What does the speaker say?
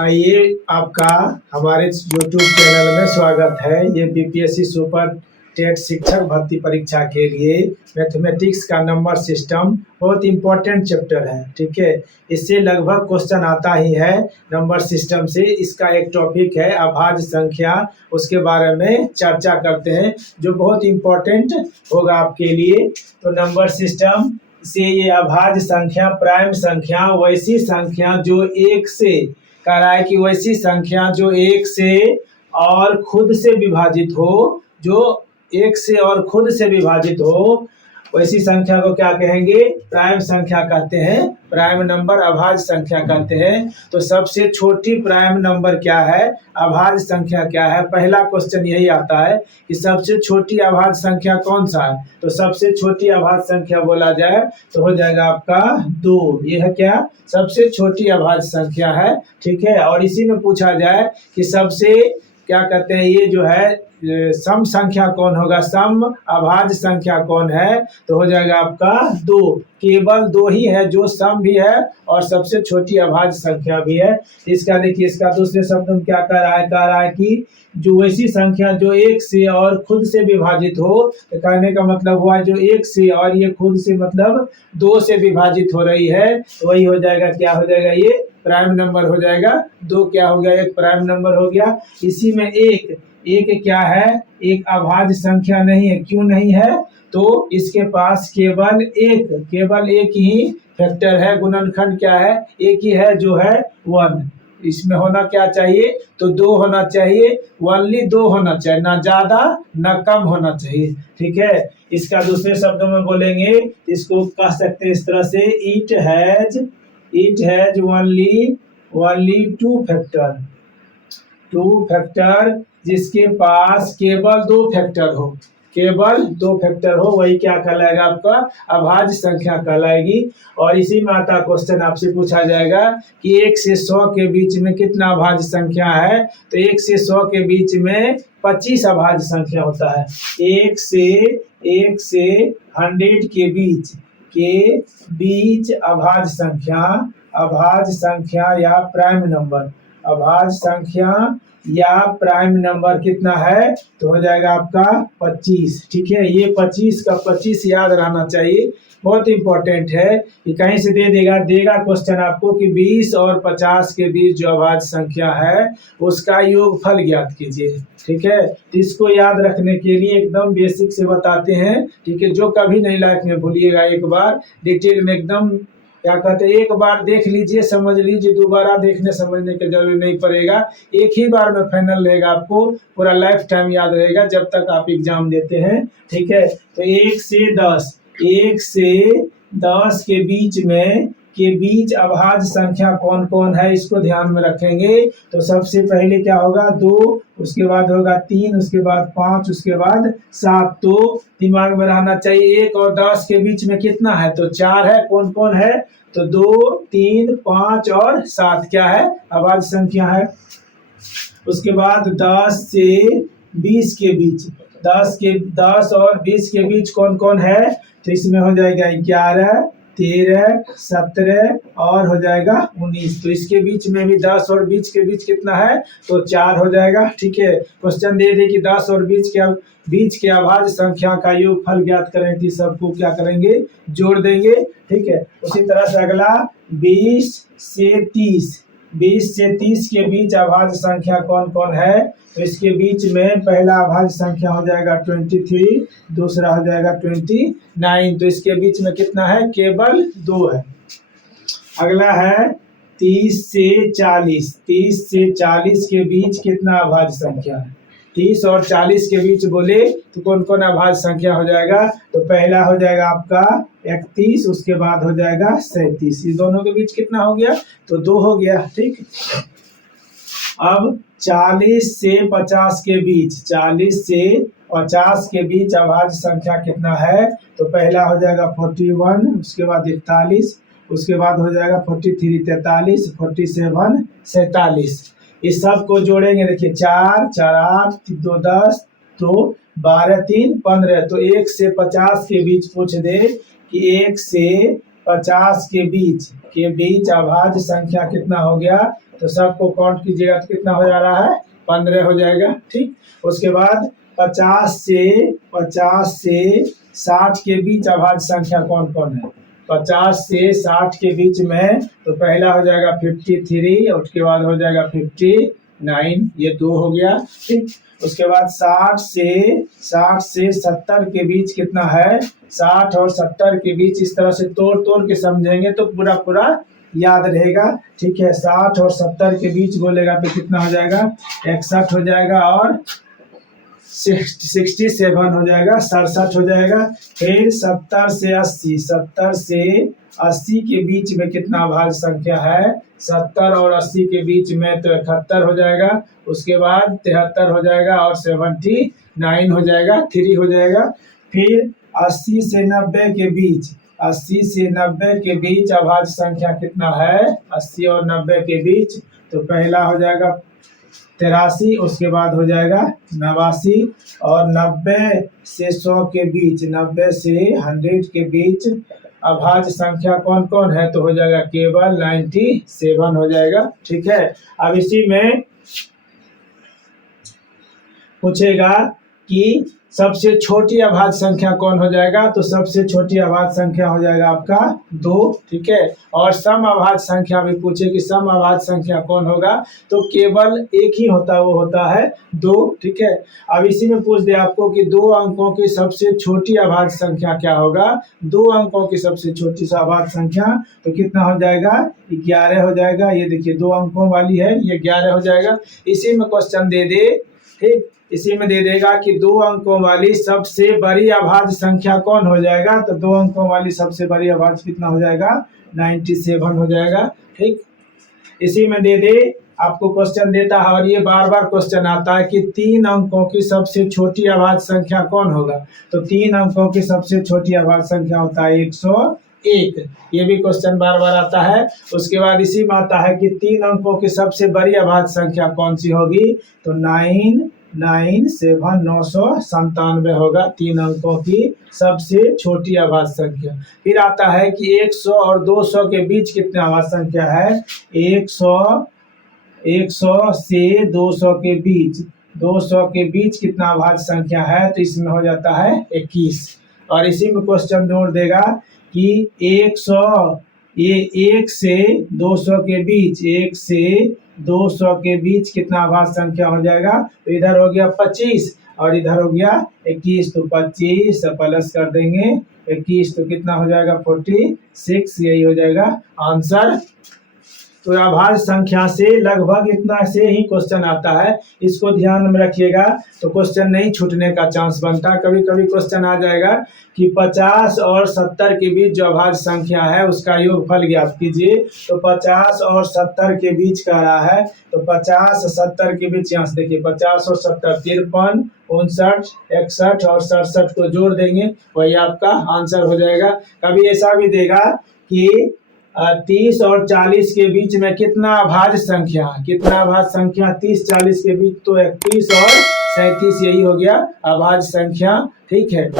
आइए, आपका हमारे यूट्यूब चैनल में स्वागत है। ये बीपीएससी सुपर टेट शिक्षक भर्ती परीक्षा के लिए मैथमेटिक्स का नंबर सिस्टम बहुत इंपॉर्टेंट चैप्टर है। ठीक है, इससे लगभग क्वेश्चन आता ही है नंबर सिस्टम से। इसका एक टॉपिक है अभाज्य संख्या, उसके बारे में चर्चा करते हैं जो बहुत इंपॉर्टेंट होगा आपके लिए। तो नंबर सिस्टम से ये अभाज्य संख्या, प्राइम संख्या, वैसी संख्या जो एक से कह रहा है कि वैसी संख्या जो एक से और खुद से विभाजित हो, जो एक से और खुद से विभाजित हो, वैसी संख्या को क्या कहेंगे? प्राइम संख्या कहते हैं, प्राइम नंबर अभाज्य संख्या कहते हैं। तो सबसे छोटी प्राइम नंबर क्या है, अभाज्य संख्या क्या है? पहला क्वेश्चन यही आता है कि सबसे छोटी अभाज्य संख्या कौन सा है। तो सबसे छोटी अभाज्य संख्या बोला जाए तो हो जाएगा आपका 2। ये है क्या? सबसे छोटी अभाज्य संख्या है। ठीक है, और इसी में पूछा जाए कि सबसे क्या कहते हैं, ये जो है सम संख्या कौन होगा, सम अभाज्य संख्या कौन है, तो हो जाएगा आपका 2। केवल 2 ही है जो सम भी है और सबसे छोटी अभाज्य संख्या भी है। इसका देखिए, इसका दूसरे शब्द में क्या कह रहा है कि जो वैसी संख्या जो एक से और खुद से विभाजित हो। तो कहने का मतलब हुआ जो एक से और ये खुद से मतलब 2 से विभाजित हो रही है, तो वही हो जाएगा, क्या हो जाएगा, ये प्राइम नंबर हो जाएगा। 2 क्या हो गया, एक प्राइम नंबर हो गया। इसी में एक क्या है, एक अभाज्य संख्या नहीं है। क्यों नहीं है? तो इसके पास केवल एक ही फैक्टर है, गुणनखंड क्या है, एक ही है जो है 1। इसमें होना क्या चाहिए, तो 2 होना चाहिए, ओनली 2 होना चाहिए, ना ज्यादा ना कम होना चाहिए। ठीक है, इसका दूसरे शब्दों में बोलेंगे, इसको कह सकते हैं इस तरह से, इट हैज ओनली 2 फैक्टर, जिसके पास केवल 2 फैक्टर हो, वही क्या कहलाएगा, आपका अभाज्य संख्या कहलाएगी। और इसी में आता क्वेश्चन आपसे पूछा जाएगा कि 1 से 100 के बीच में कितना अभाज्य संख्या है। तो 1 से 100 के बीच में 25 अभाज्य संख्या होता है। 1 से 100 के बीच अभाज्य संख्या या प्राइम नंबर, अभाज्य संख्या या प्राइम नंबर कितना है, तो हो जाएगा आपका 25। ठीक है, ये 25 का 25 याद रहना चाहिए, बहुत इंपॉर्टेंट है कि कहीं से देगा क्वेश्चन आपको कि 20 और 50 के बीच जो अभाज्य संख्या है उसका योगफल ज्ञात कीजिए। ठीक है, तो इसको याद रखने के लिए एकदम बेसिक से बताते हैं। ठीक है, जो कभी नहीं लाइफ में भूलिएगा, एक बार डिटेल में एकदम क्या कहते हैं, एक बार देख लीजिए, समझ लीजिए, दोबारा देखने समझने की जरूरत नहीं पड़ेगा। एक ही बार में फाइनल रहेगा, आपको पूरा लाइफ टाइम याद रहेगा जब तक आप एग्जाम देते हैं। ठीक है, तो 1 से 10 के बीच अभाज्य संख्या कौन कौन है, इसको ध्यान में रखेंगे। तो सबसे पहले क्या होगा, 2, उसके बाद होगा 3, उसके बाद 5, उसके बाद 7। तो दिमाग में रहना चाहिए 1 और 10 के बीच में कितना है, तो 4 है। कौन कौन है, तो 2, 3, 5 और 7 क्या है, अभाज्य संख्या है। उसके बाद 10 से 20 के बीच, 10 और 20 के बीच कौन कौन है, तो इसमें हो जाएगा 11, 13, 17 और हो जाएगा 19। तो इसके बीच में भी 10 और 20 के बीच कितना है, तो 4 हो जाएगा। ठीक है, क्वेश्चन दे कि 10 और 20 के अभाज्य संख्या का योगफल ज्ञात करें, तो सबको क्या करेंगे, जोड़ देंगे। ठीक है, उसी तरह से अगला 20 से 30 के बीच अभाज्य संख्या कौन कौन है, तो इसके बीच में पहला अभाज्य संख्या हो जाएगा 23, दूसरा हो जाएगा 29। तो इसके बीच में कितना है, केवल 2 है। अगला है 30 से 40 के बीच कितना अभाज्य संख्या है। 30 और 40 के बीच बोले तो कौन कौन अभाज्य संख्या हो जाएगा, तो पहला हो जाएगा आपका 31, उसके बाद हो जाएगा 37। इस दोनों के बीच कितना हो गया, तो 2 हो गया। ठीक, अब 40 से 50 के बीच अभाज्य संख्या कितना है, तो पहला हो जाएगा 41, उसके बाद 41, उसके बाद हो जाएगा 43, 43, 47, 47। इस सब को जोड़ेंगे, देखिए 4, 4, 8, 2, 10, तो 12, 3, 15। तो 1 से 50 के बीच पूछ दे कि 1 से 50 के बीच अभाज्य संख्या कितना हो गया, तो सबको काउंट कीजिएगा तो कितना हो जा रहा है, 15 हो जाएगा। ठीक, उसके बाद 50 से 60 के बीच अभाज्य संख्या कौन कौन है, 50 से 60 के बीच में तो पहला हो जाएगा 53, और उसके बाद हो जाएगा 59, ये 2 हो गया। ठीक, उसके बाद 60 से 70 के बीच कितना है, 60 और 70 के बीच इस तरह से तोड़ तोड़ के समझेंगे तो पूरा पूरा याद रहेगा। ठीक है, 60 और 70 के बीच बोलेगा तो कितना हो जाएगा, 61 हो जाएगा, और 67 हो जाएगा, 67 हो जाएगा। फिर 70 से 80 के बीच में कितना अभाज्य संख्या है, 70 और 80 के बीच में तो 71 हो जाएगा, उसके बाद 73 हो जाएगा, और 79 हो जाएगा, 3 हो जाएगा। फिर 80 से 90 के बीच अभाज्य संख्या कितना है, 80 और 90 के बीच तो पहला हो जाएगा 83, उसके बाद हो जाएगा 89, और 90 से 100 के बीच, 90 से 100 के बीच अभाज्य संख्या कौन कौन है, तो हो जाएगा केवल 97 हो जाएगा। ठीक है, अब इसी में पूछेगा कि सबसे छोटी अभाज्य संख्या कौन हो जाएगा, तो सबसे छोटी अभाज्य संख्या हो जाएगा आपका 2। ठीक है, और सम अभाज्य संख्या भी पूछे कि सम अभाज्य संख्या कौन होगा, तो केवल एक ही होता है, वो होता है 2। ठीक है, अब इसी में पूछ दे आपको कि 2 अंकों की सबसे छोटी अभाज्य संख्या क्या होगा, 2 अंकों की सबसे छोटी अभाज्य संख्या तो कितना हो जाएगा, 11 हो जाएगा। ये देखिए 2 अंकों वाली है, ये 11 हो जाएगा। इसी में क्वेश्चन दे दे, ठीक, इसी में दे देगा कि 2 अंकों वाली सबसे बड़ी अभाज्य संख्या कौन हो जाएगा, तो 2 अंकों वाली सबसे बड़ी अभाज्य कितना हो जाएगा, 97 हो जाएगा। ठीक, इसी में दे दे आपको क्वेश्चन देता है, और ये बार बार क्वेश्चन आता है कि 3 अंकों की सबसे छोटी अभाज्य संख्या कौन होगा, तो 3 अंकों की सबसे छोटी अभाज्य संख्या होता है 101, ये भी क्वेश्चन बार बार आता है। उसके बाद इसी में आता है कि 3 अंकों की सबसे बड़ी अभाज्य संख्या कौन सी होगी, तो 997 होगा 3 अंकों की सबसे छोटी अभाज्य संख्या। फिर आता है कि 100 और 200 के बीच कितनी अभाज्य संख्या है, 100 से 200 के बीच, 200 के बीच कितना अभाज्य संख्या है, तो इसमें हो जाता है 21। और इसी में क्वेश्चन जोड़ देगा कि 100 ये 1 से 200 के बीच, 1 से 200 के बीच कितना अभाज्य संख्या हो जाएगा, तो इधर हो गया 25 और इधर हो गया 21, तो 25 प्लस कर देंगे 21 तो कितना हो जाएगा 46, यही हो जाएगा आंसर। तो अभाज्य संख्या से लगभग इतना से ही क्वेश्चन आता है, इसको ध्यान में रखिएगा तो क्वेश्चन नहीं छूटने का चांस बनता। कभी कभी क्वेश्चन आ जाएगा कि 50 और 70 के बीच जो अभाज्य संख्या है उसका योगफल ज्ञात कीजिए, तो 50 और 70 के बीच का रहा है, तो 50 70 के बीच यहाँ से देखिए 50 और 70 53, 59, 61 और 67 को जोड़ देंगे, वही आपका आंसर हो जाएगा। कभी ऐसा भी देगा कि 30 और 40 के बीच में कितना अभाज्य संख्या, कितना अभाज्य संख्या 30 40 के बीच, तो 31 और 37 यही हो गया अभाज्य संख्या। ठीक है।